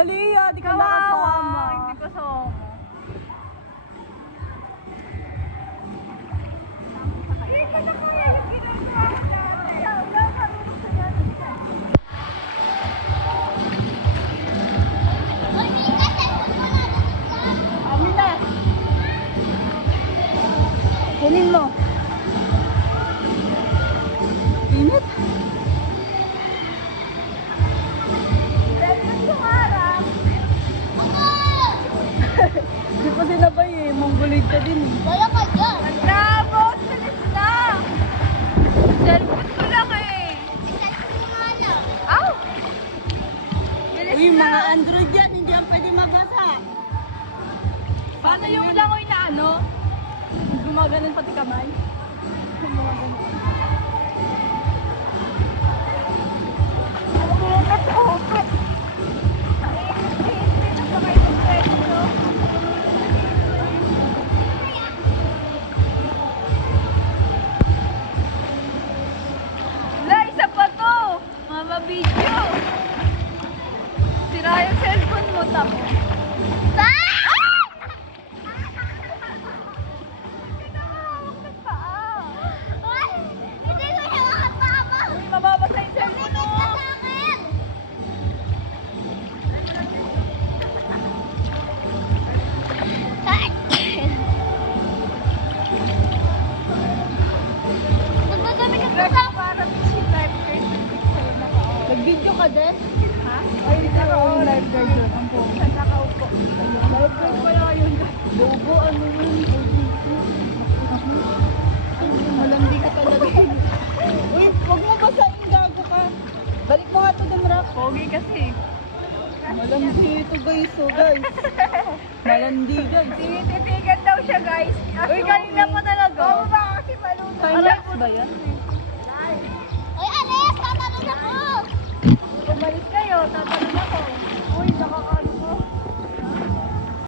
Mali yan, di ka Kawawa, nakasama. hindi kasama. Amin na. Kunin mo. Init. Di pa sinabay eh, mongolid ka din eh. Bravo! Salis na! Cellphone ko lang eh. Aw! Bilis Uy, na! mga Android yan, hindi yan pwede mabasa. Paano yung langoy na ano? Gumaganon pati kamay. Gumaganon. Wala, isa pa to! Mama video! Sira yung cellphone mo, tamo. Uy, mababasa yung cellphone mo! Parang si lifeguard sa'yo naka-on. Nag-video ka din? Ha? Ay, hindi ako lifeguard yun. Ang po. Saan nakaupo? Lifeguard pala yun. Logo, ano yun? Ay, malandi ka talaga. Uy, huwag mo basahin, gago ka. Balik mo nga ito dun, Rock. Pogi kasi. Malandi ito, guys. So, guys. Malandi, guys. Tinititigan daw siya, guys. Uy, kanina pa talaga. Oo ba kasi malunod? Timelapse ba yan? Umalis kayo, tatanong ako. Uy, nakaka...